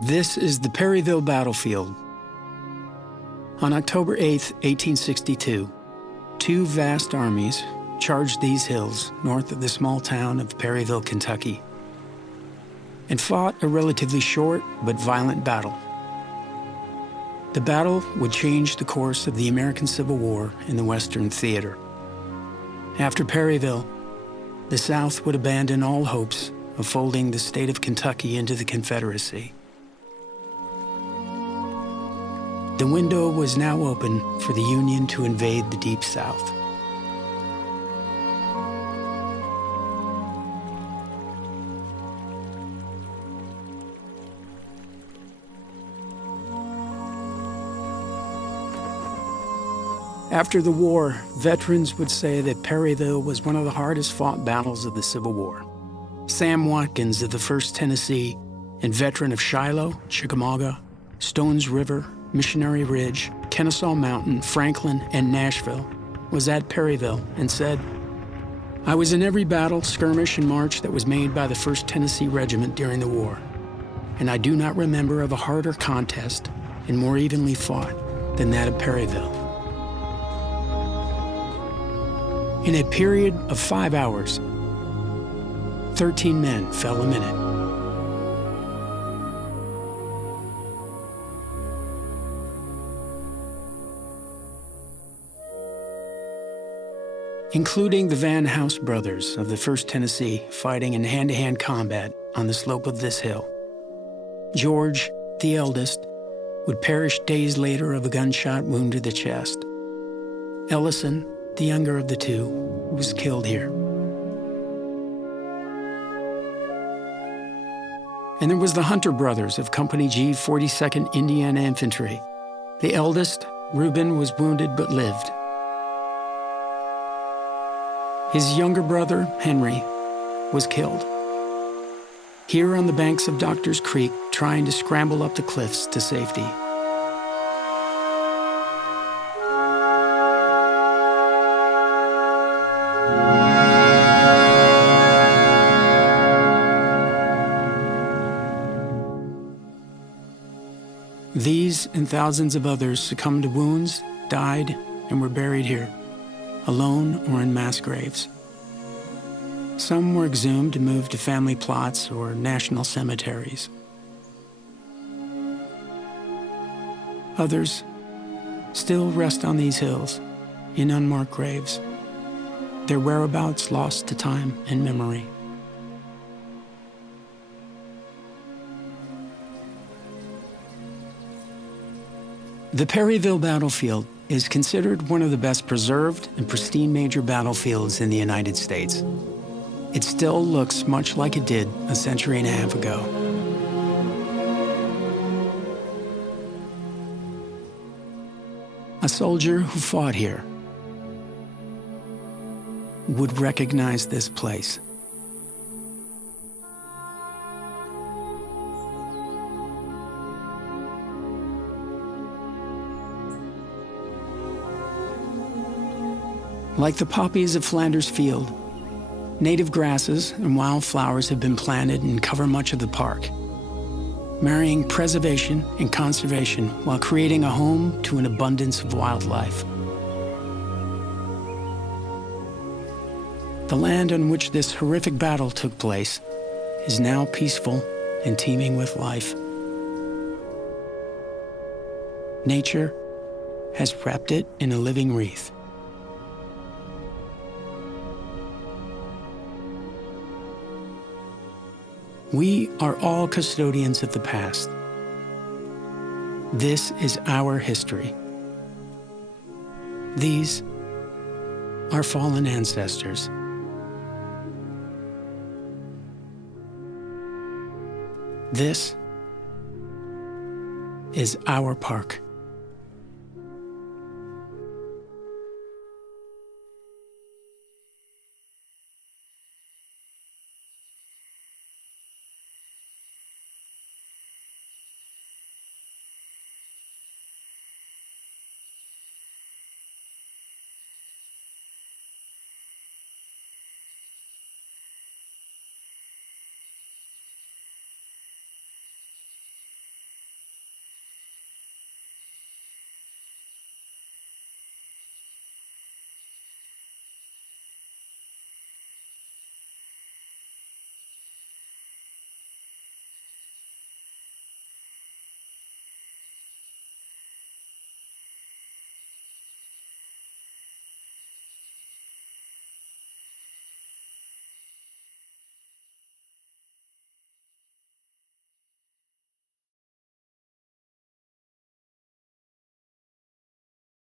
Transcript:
This is the Perryville battlefield. On October 8, 1862, two vast armies charged these hills north of the small town of Perryville, Kentucky, and fought a relatively short but violent battle. The battle would change the course of the American Civil War in the Western theater. After Perryville, the South would abandon all hopes of folding the state of Kentucky into the Confederacy. The window was now open for the Union to invade the Deep South. After the war, veterans would say that Perryville was one of the hardest fought battles of the Civil War. Sam Watkins of the 1st Tennessee, and veteran of Shiloh, Chickamauga, Stones River, Missionary Ridge, Kennesaw Mountain, Franklin, and Nashville, was at Perryville and said, "I was in every battle, skirmish, and march that was made by the 1st Tennessee Regiment during the war, and I do not remember of a harder contest and more evenly fought than that of Perryville." In a period of 5 hours, 13 men fell a minute. Including the Van House brothers of the 1st Tennessee fighting in hand-to-hand combat on the slope of this hill. George, the eldest, would perish days later of a gunshot wound to the chest. Ellison, the younger of the two, was killed here. And there was the Hunter brothers of Company G, 42nd Indiana Infantry. The eldest, Reuben, was wounded but lived. His younger brother, Henry, was killed here on the banks of Doctors Creek, trying to scramble up the cliffs to safety. These and thousands of others succumbed to wounds, died, and were buried here, alone or in mass graves. Some were exhumed and moved to family plots or national cemeteries. Others still rest on these hills in unmarked graves, their whereabouts lost to time and memory. The Perryville battlefield is considered one of the best preserved and pristine major battlefields in the United States. It still looks much like it did a century and a half ago. A soldier who fought here would recognize this place. Like the poppies of Flanders Field, native grasses and wildflowers have been planted and cover much of the park, marrying preservation and conservation while creating a home to an abundance of wildlife. The land on which this horrific battle took place is now peaceful and teeming with life. Nature has wrapped it in a living wreath. We are all custodians of the past. This is our history. These are fallen ancestors. This is our park.